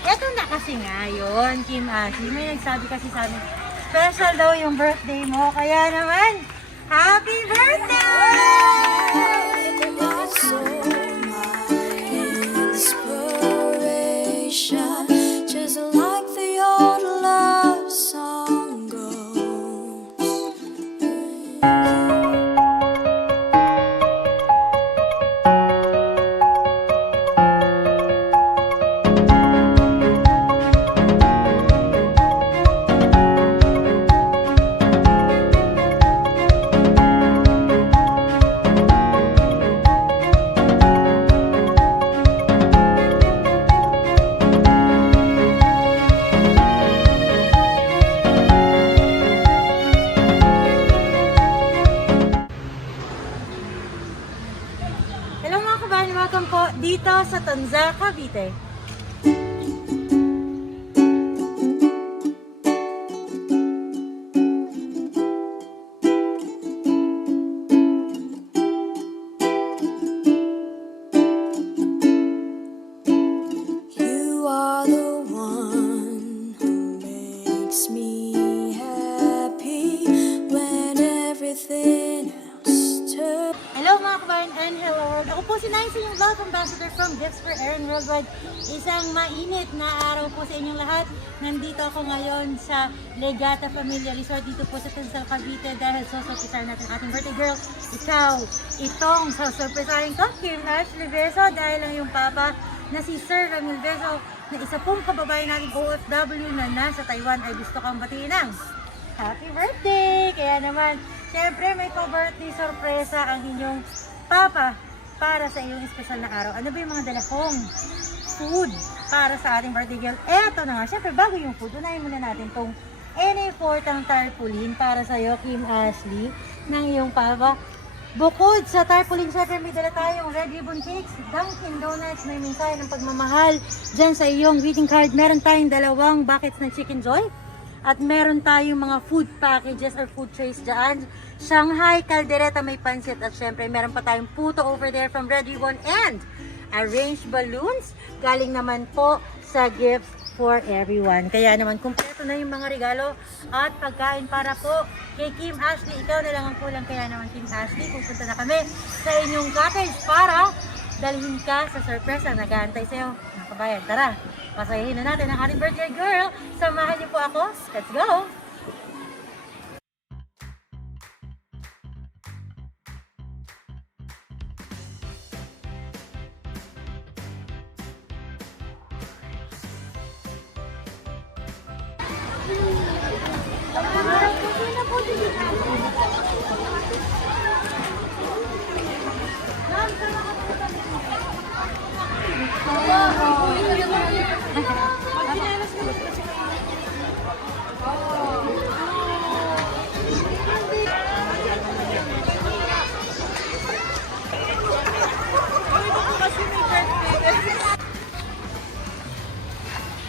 Eto na kasi nga yun, Kim Ashley. May nagsabi kasi sa amin, special daw yung birthday mo. Kaya naman, happy birthday! Inspiration, just like the old love song goes. Hello mga kabayan, welcome po dito sa Tanza, Cavite. You are the one who makes me happy when everything else turns. Hello mga kabayan and hello world. Ako po si Nice, yung Love Ambassador from Gifts for Aaron Worldwide. Isang mainit na araw po sa inyong lahat. Nandito ako ngayon sa Legata Familia Resort dito po sa Tanza, Cavite dahil susurprisahin natin ating birthday girl. Ikaw, itong susurprisahin ko, Kim Ashley Beso, dahil lang yung papa na si Sir Ramil Beso na isa pong kababayan natin OFW na nasa Taiwan ay gusto kang batiin ng happy birthday! Kaya naman, syempre may pa-birthday sorpresa ang inyong papa para sa iyong espesyal na araw. Ano ba yung mga dala kong food para sa ating birthday girl? Eto na nga, syempre bago yung food, unahin muna natin tong NA4 tarpaulin para sa iyo, Kim Ashley, ng iyong papa. Bukod sa tarpaulin, syempre may dala tayong Red Ribbon Cakes, Dunkin Donuts, may mensahe ng pagmamahal dyan sa iyong greeting card. Meron tayong dalawang buckets ng Chicken Joy. At meron tayong mga food packages or food trays dyan. Shanghai, caldereta, may pansit. At syempre, meron pa tayong puto over there from Red Ribbon and arranged balloons. Galing naman po sa Gifts for Everyone. Kaya naman, kumpleto na yung mga regalo at pagkain para po kay Kim Ashley. Ikaw na lang ang kulang. Kaya naman, Kim Ashley, pupunta na kami sa inyong cottage para dalhin ka sa surprise na nag-aantay sa'yo. Mga kabayan, tara! Pasayahin na natin ang ating birthday girl. Samahan niyo po ako. Let's go!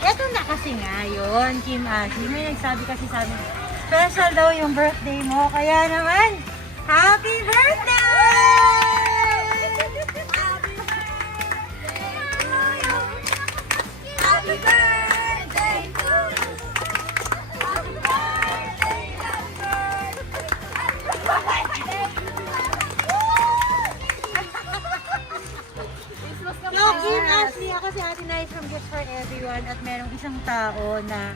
Eto na kasi nga yun, Kim Ashley. May nagsabi kasi sa amin, special daw yung birthday mo. Kaya naman, happy birthday! Happy birthday to you. Happy birthday, happy birthday. Yo, Kim Ashley, ako si Ate Nice from Gifts for Everyone at merong isang tao na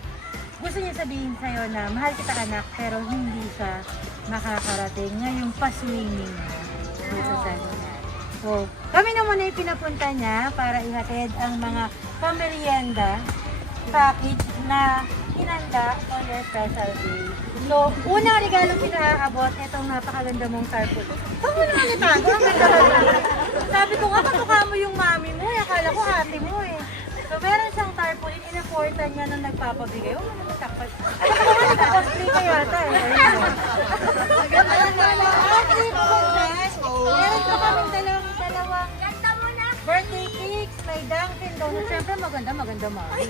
gusto niya sabihin sa'yo na mahal kita anak pero hindi siya makakarating ngayong pa-swimming dito sa niya. So, kami na muna yung pinapunta niya para ihatid ang mga pamerienda package na hinanda for your special day. So, unang regalong pinaaabot, itong napakaganda mong tarpaulin. Ito mo na nitago, ang ganda ka. Sabi ko nga, katukha mo yung mami mo, akala ko ate mo eh. So, meron siyang tarpaulin, inaportan niya nung nagpapabigay. Huwag mo naman takpas. Ay, ako naman nagpapastray ka yata eh. Maganda lang wala. Meron pa kaming dalawang birthday cakes, may Dunkin Donuts. Siyempre maganda mami.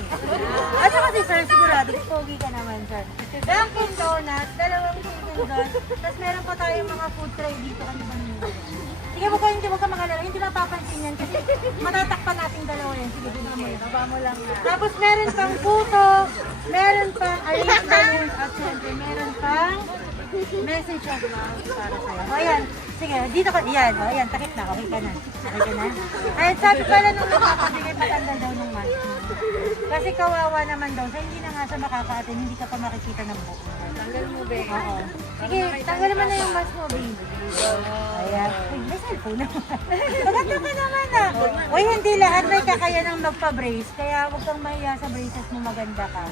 At saka si Sir, sigurado, pogi ka naman sir. Dunkin Donuts, dalawang Chicken Donuts. Tapos meron pa tayong mga food tray dito. Ano ba nyo? Sige, hindi mo ka makalala. Hindi mapapansin yan kasi matatakpan nating dalawa yan. Sige, baba mo yan. Baba mo lang na. Tapos meron pang puto, meron pang arranged balloons, at syempre meron pang message of love para sa'yo. O ayan, sige, dito ka, yan, o ayan, takip na, okay ka na. Okay ka na? Ayan, sabi pala nung nakakabigay, patanggal daw ng mask mo. Kasi kawawa naman daw, sa hindi na nga siya makaka-attend, hindi ka pa makikita ng buhok. Tanggal mo, be. Oo. Sige, tanggal naman na yung mask mo, babe. Ayan. Uy, may cellphone naman. Maganda ka naman ah. Uy, hindi lahat may kakayanang magpa-brace. Kaya huwag kang mahiya sa braces mo, maganda ka.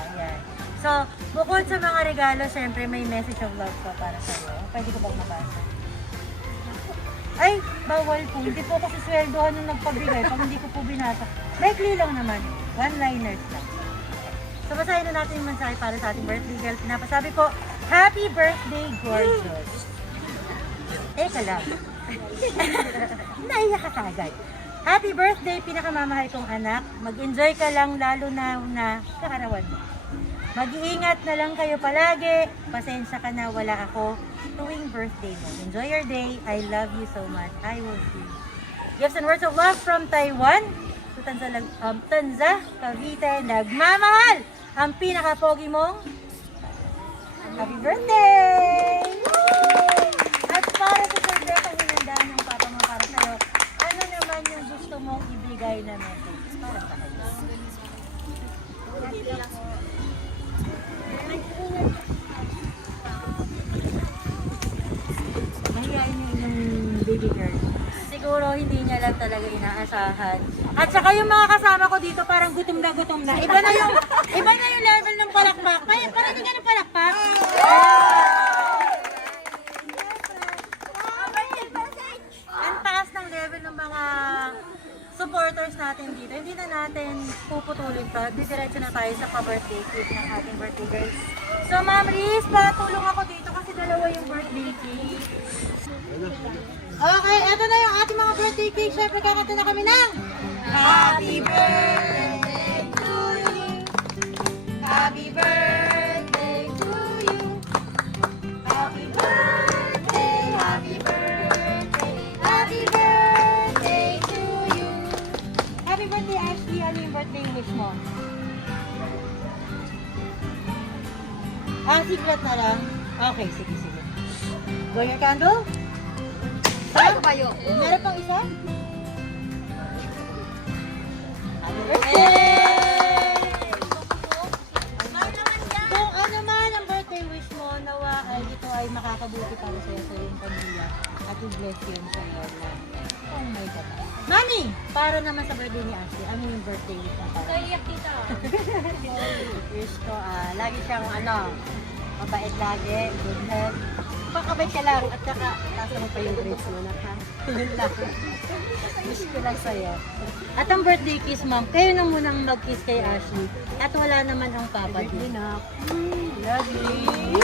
Ayan. So, bukod sa mga regalo, syempre may message of love pa para sa'yo. Pwede ko bang mabasa? Ay, bawal po. Hindi po ako sisweldohan nung nagpabigay pag hindi ko po binasa. Likely lang naman. One-liners lang. So, basahin na natin yung mensahe para sa ating birthday girl. Pinapasabi ko, Happy birthday, gorgeous. Teka lang. Naiyak ka kagad. Happy birthday, pinakamamahal kong anak. Mag-enjoy ka lang, lalo na kakarawan mo. Mag-iingat na lang kayo palagi. Pasensya ka na, wala ako tuwing birthday mo. Enjoy your day. I love you so much. I will see you. Gifts and words of love from Taiwan. To Tanza, Cavite, nagmamahal ang pinaka-pogi mong happy birthday! At para sa birthday, ang hinandaan ng papa mo para sa'yo, ano naman yung gusto mong ibigay na message para sa kanya? Mahihain yung inyong baby girl. Siguro hindi niya lang talaga inaasahan. At saka yung mga kasama ko dito parang gutom na gutom na. Iba na yung level ng palakpak. Parang hindi ka ng palakpak. Ang taas ng level ng mga supporters natin dito. Hindi na natin puputulin pa. Didiretso na tayo sa pa-birthday cake ng ating birthday girls. So Ma'am Riz, patulong ako dito kasi dalawa yung birthday cake. Okay, eto na yung ating mga birthday cake. Siyempre, kakanta na kami ng Happy birthday to you. Happy birthday to you. Happy birthday, happy birthday, happy birthday to you. Happy birthday, Ashley. Ano yung birthday wish mo? Secret na lang? Okay, sige. Blow your candle? Ano kayo? Meron pang isa? Happy birthday! Kung ano man ang birthday wish mo, nawa ay ito ay makakabuti para sa iyong pamilya at i-bless yun sa iyo. Oh my God. Mami! Para naman sa birthday ni Ashley, ano yung birthday wish mo? Naiyak kita. Wish ko, lagi siyang mabait lagi, good health. Pakabait ka lang at saka nasa mo pa yung grades mo na ha. Yun lang. Wish ko lang sa'yo. At ang birthday kiss, ma'am, kayo na munang mag-kiss kay Ashley. At wala naman ang papa din. Love you.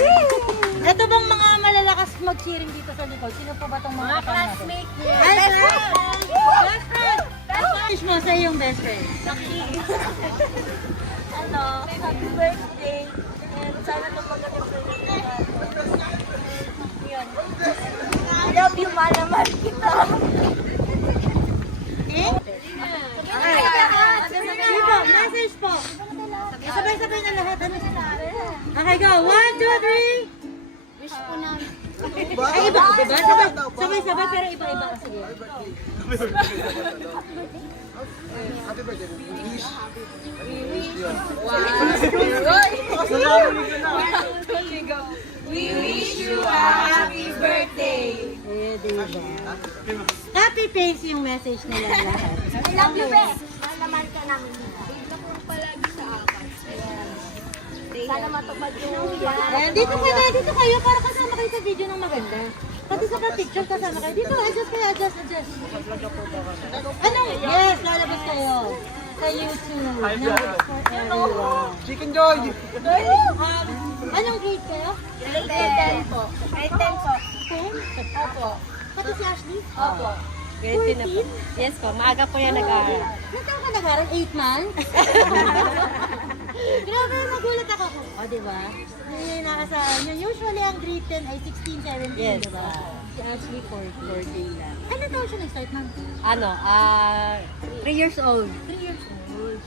Ito bang mga malalakas mag-cheering dito sa likod? Sino po ba itong mga Classmate niya. Ay, best friend! Wish mo sa iyong best friend. Happy birthday. And sana tumagal yung birthday. I love you, malaman kita. Eh? Ay, dito, message po. Sabay-sabay na lahat. Okay, go. 1, 2, 3. Wish ko na. Ay, iba. Sabay-sabay pero iba-iba. Sige. Happy birthday. Wish. We wish you a happy birthday. Eh, diba? Happy face yung message nila lahat. I love you, best. Malaman ka namin. Tignan mo palagi sa akin. Sana matupad yung yan. Ayan, dito kayo para kasama kayo sa video ng maganda. Pati sa picture kasama kayo. Dito, adjust. Anong? Yes, lalabas kayo. Sa YouTube. For everyone. Chicken Joy! Anong grade kayo? Grade 10 po. Grade 10 po. 10? Opo. Pati si Ashley? Opo. Grade 10 na po. Yes po, maaga po yan nag-aaral. Nagkakaroon ka nag-aaral? 8 months? Grabe, nagulat ako. O, diba? Hindi inaasahan nyo. Usually, ang grade 10 ay 16, 17, Yes. diba? si Ashley 40. 14 lang. Ano taon siya nag-start, ma'am? 3 years old. 3 years old.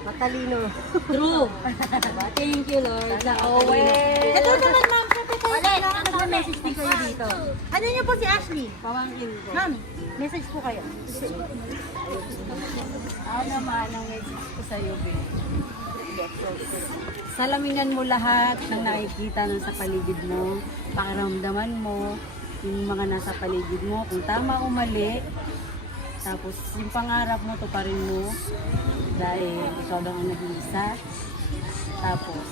Matalino. True. Thank you, Lord. Sana always. Ito naman, ma'am. Siyempre, kailangan nag-message din kayo dito. Ano niyo po si Ashley? Pamangkin ko. Ma'am, message po kayo. Ako naman, ang message ko sa'yo, babe. Salamingan mo lahat ng nakikita ng sa paligid mo. Pakiramdaman mo yung mga nasa paligid mo. Kung tama o mali. Tapos yung pangarap mo, tuparin mo. Dahil ikaw lang ang nag-iisa. Tapos,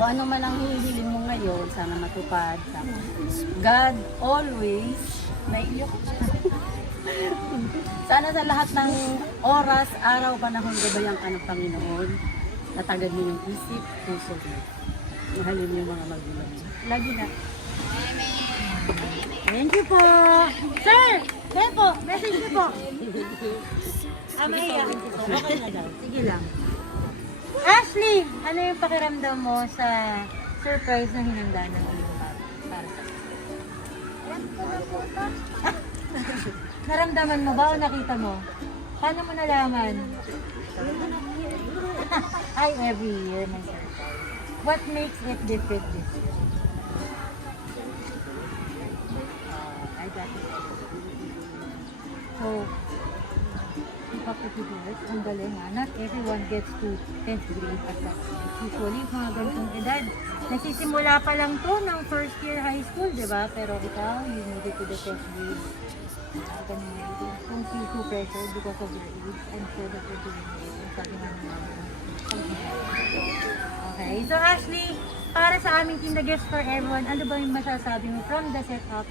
kung ano man ang hinihiling mo ngayon, sana matupad. Tapos, God always, naiyak ko. Sana sa lahat ng oras, araw, panahon, gabayan ka ng Panginoon. Natagad mo yung isip, puso mo. Mahalin mo yung mga magulang mo. Lagi na. Thank you po. Sir, kayo po, message niyo po. Mahihayin ko po. Okay na daw. Sige lang. Ashley, ano yung pakiramdam mo sa surprise na hinanda ng iyong para sa naramdaman mo ba o nakita mo? Paano mo nalaman? Ay, every year may surprise. What makes it different this year? I got it. So, kapatid, ang galing ha. Not everyone gets to 10th grade at that age. Usually, mga ganitong edad, nagsisimula pa lang to ng first year high school, di ba? Pero ikaw, you made it to the 10th grade. Ganun. Don't feel too pressured because of your age. I'm sure that you're doing it. Sabi nga naman. Okay, so Ashley, para sa aming Team The Gifts for Everyone, ano ba yung masasabi mo from the setup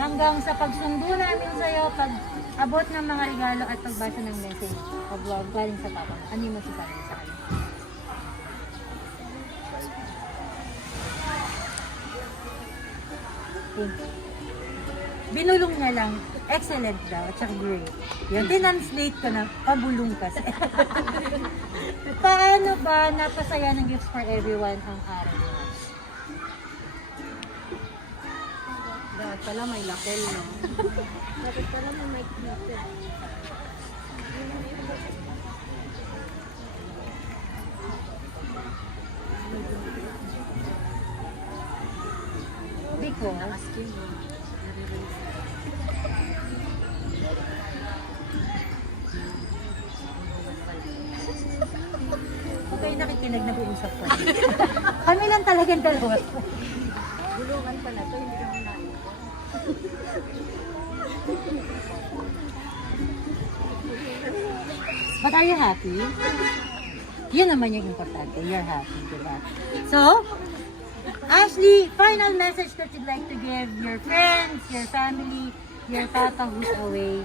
hanggang sa pagsundo namin sa'yo, pag-abot ng mga regalo at pagbasa ng message of love galing sa papa? Ano yung masasabi mo sa kanya? Thank you. Binulong niya lang, excellent daw, at saka great. Yun, tinanslate ko na, pabulong kasi. Paano ba napasaya ng Gifts for Everyone ang araw niya? Dapat pala may lapel, no? Dapat pala may mic dito. Because, kung kayo nakikinig, nag-uusap ko. Kami lang talagang dalawa. Bulungan pala to, hindi naman na. But are you happy? Yun naman yung importante. You're happy, diba? So, Ashley, final message that you'd like to give your friends, your family, your tata who's away,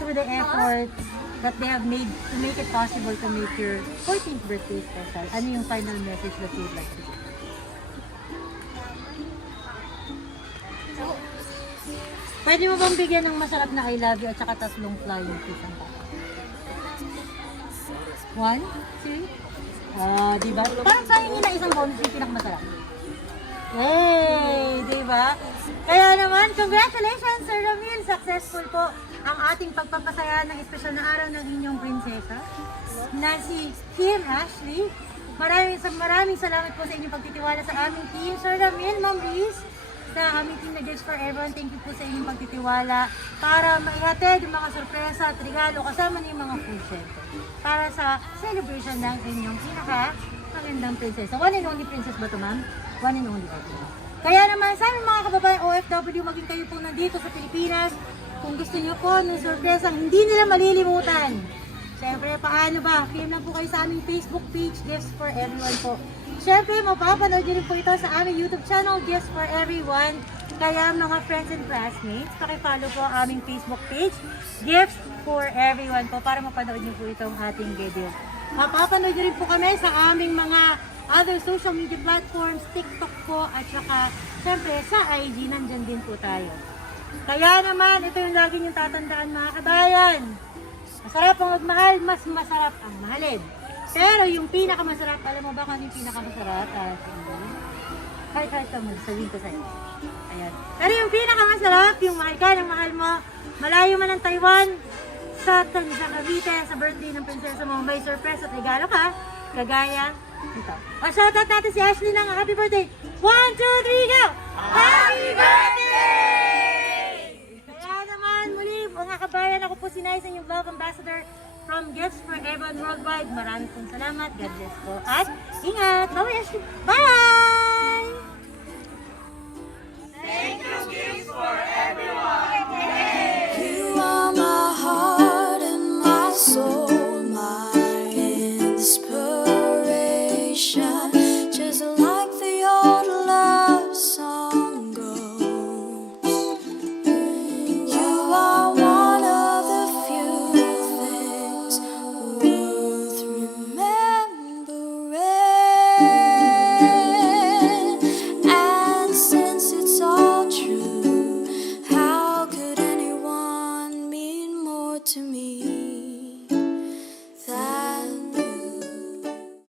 through the efforts that they have made to make it possible to make your 14th birthday special. Ano yung final message that you'd like to give? Pwede mo bang bigyan ng masarap na I love you at saka tatlong flying kiss ang tata? 1, 2, diba? Parang sayangin na isang bonus yung pinakamasarap. Hey, diba? Kaya naman, congratulations Sir Ramil! Successful po ang ating pagpapasaya ng espesyal na araw ng inyong prinsesa na si Team Ashley. Maraming salamat po sa inyong pagtitiwala sa aming team. Sir Ramil, Ma'am Reese, sa aming Team The Gifts for Everyone, thank you po sa inyong pagtitiwala para maihatid yung mga sorpresa at regalo kasama ng mga food center para sa celebration ng inyong pinaka-magandang prinsesa. One and only princess ba ito, ma'am? One and only. Kaya naman sa aming mga kababayan OFW, maging kayo po nandito sa Pilipinas, kung gusto niyo po ng sorpresa hindi nila malilimutan. Siyempre, paano ba? PM lang po kayo sa aming Facebook page, Gifts for Everyone po. Siyempre, mapapanood nyo rin po ito sa aming YouTube channel, Gifts for Everyone. Kaya mga friends and classmates, pakifollow po ang aming Facebook page, Gifts for Everyone po, para mapanood nyo po itong ating video. Mapapanood nyo rin po kami sa aming mga other social media platforms, TikTok po, at saka, siyempre, sa IG, nandyan din po tayo. Kaya naman, ito yung lagi niyong tatandaan mga kabayan. Masarap ang magmahal, mas masarap ang mahalin. Pero yung pinakamasarap, alam mo ba kung ano yung pinakamasarap? Kahit mo, sabihin ko sa'yo. Ayan. Pero yung pinakamasarap, yung mahal ka ng mahal mo, malayo man ang Taiwan, sa Cavite, sa birthday ng prinsesa mo, may surprise at regalo ka, kagaya dito. O, shoutout natin si Ashley ng happy birthday. 1, 2, 3, go! Happy birthday! Kaya naman, muli, mga kabayan, ako po si Nice, yung Love Ambassador from Gifts for Everyone Worldwide. Maraming pong salamat. God bless po. At ingat! Bye, Ashley! Bye!